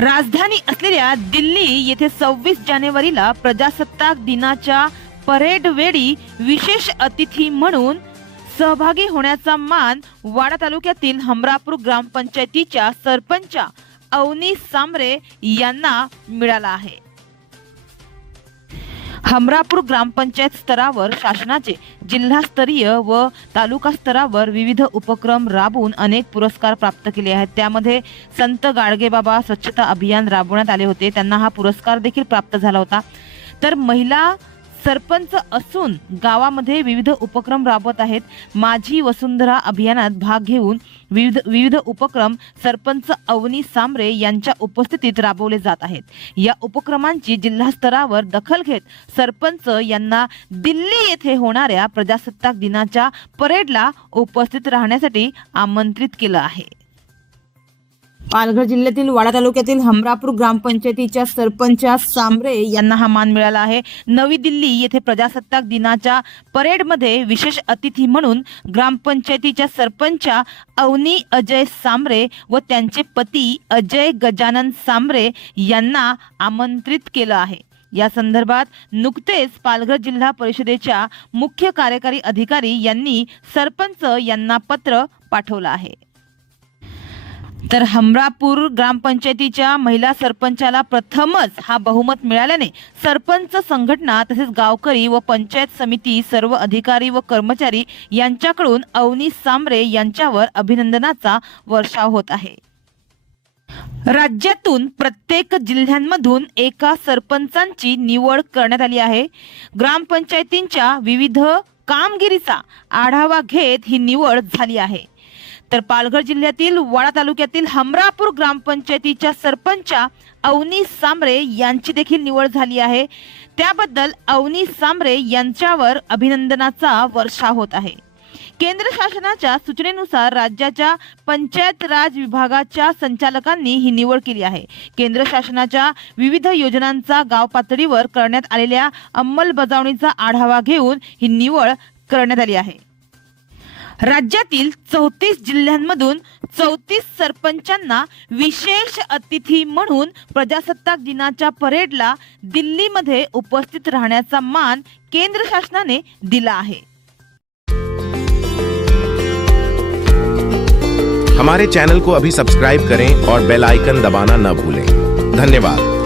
राजधानी असलेल्या दिल्ली येथे 26 जानेवारीला प्रजासत्ताक दिनाच्या परेड वेळी विशेष अतिथी म्हणून सहभागी होण्याचा मान वाडा तालुक्यातील हमरापूर ग्रामपंचायतीच्या सरपंच अवनी सांबरे यांना मिळाला आहे। हमरापूर ग्रामपंचायत स्तरावर शासनाचे जिल्हास्तरीय व तालुका स्तरावर विविध उपक्रम राबवून अनेक पुरस्कार प्राप्त केले आहेत। त्यामध्ये संत गाडगेबाबा स्वच्छता अभियान राबवण्यात आले होते, त्यांना हा पुरस्कार देखील प्राप्त झाला होता। तर महिला सरपंच असून गावामध्ये विविध उपक्रम राबवत आहेत। माझी वसुंधरा अभियानात भाग घेऊन विविध उपक्रम सरपंच अवनी सांबरे यांच्या उपस्थितीत राबवले जात आहेत। या उपक्रमांची जिल्हा स्तरावर दखल घेत सरपंच यांना दिल्ली येथे होणाऱ्या प्रजासत्ताक दिनाच्या परेडला उपस्थित राहण्यासाठी आमंत्रित केलं आहे। पालघर जिल्ह्यातील वाडा तालुक्यातील हमरापूर ग्रामपंचायतीच्या सरपंच सांबरे यांना हा मान मिळाला आहे। नवी दिल्ली येथे प्रजासत्ताक दिनाच्या परेडमध्ये विशेष अतिथी म्हणून ग्रामपंचायतीच्या सरपंच अवनी अजय सांबरे व त्यांचे पती अजय गजानन सांबरे यांना आमंत्रित केलं आहे। या संदर्भात नुकतेच पालघर जिल्हा परिषदेच्या मुख्य कार्यकारी अधिकारी यांनी सरपंच यांना पत्र पाठवलं आहे। तर हमरापूर ग्रामपंचायतीच्या महिला सरपंचाला प्रथमच हा बहुमत मिळाल्याने सरपंच संघटना तसेच गावकरी व पंचायत समिती सर्व अधिकारी व कर्मचारी यांच्याकडून अवनी सांबरे यांच्यावर अभिनंदनाचा वर्षाव होत आहे। राज्यातून प्रत्येक जिल्ह्यांमधून एका सरपंचांची निवड करण्यात आली आहे। ग्रामपंचायतींच्या विविध कामगिरीचा आढावा घेत ही निवड झाली आहे। तर पालघर जिल्ह्यातील वाडा तालुक्यातील हमरापूर ग्रामपंचायतीच्या सरपंच अवनी सांबरे यांची देखील निवड झाली आहे। त्याबद्दल अवनी सांबरे यांच्यावर अभिनंदनाचा वर्षाव होत आहे। केंद्र शासनाच्या सूचनेनुसार राज्याच्या पंचायत राज विभागाच्या संचालकांनी ही निवड केली आहे। केंद्र शासनाच्या विविध योजनांचा गाव पातळीवर करण्यात आलेल्या अंमलबजावणीचा आढावा घेऊन ही निवड करण्यात आली आहे। राज्यातील 34 जिल्ह्यांमधून 34 सरपंचांना विशेष अतिथी म्हणून प्रजासत्ताक दिनाच्या परेडला दिल्लीमध्ये उपस्थित राहण्याचा मान केंद्र शासनाने दिला आहे। हमारे चैनल को अभी सब्सक्राइब करें और बेल आइकन दबाना न भूलें। धन्यवाद।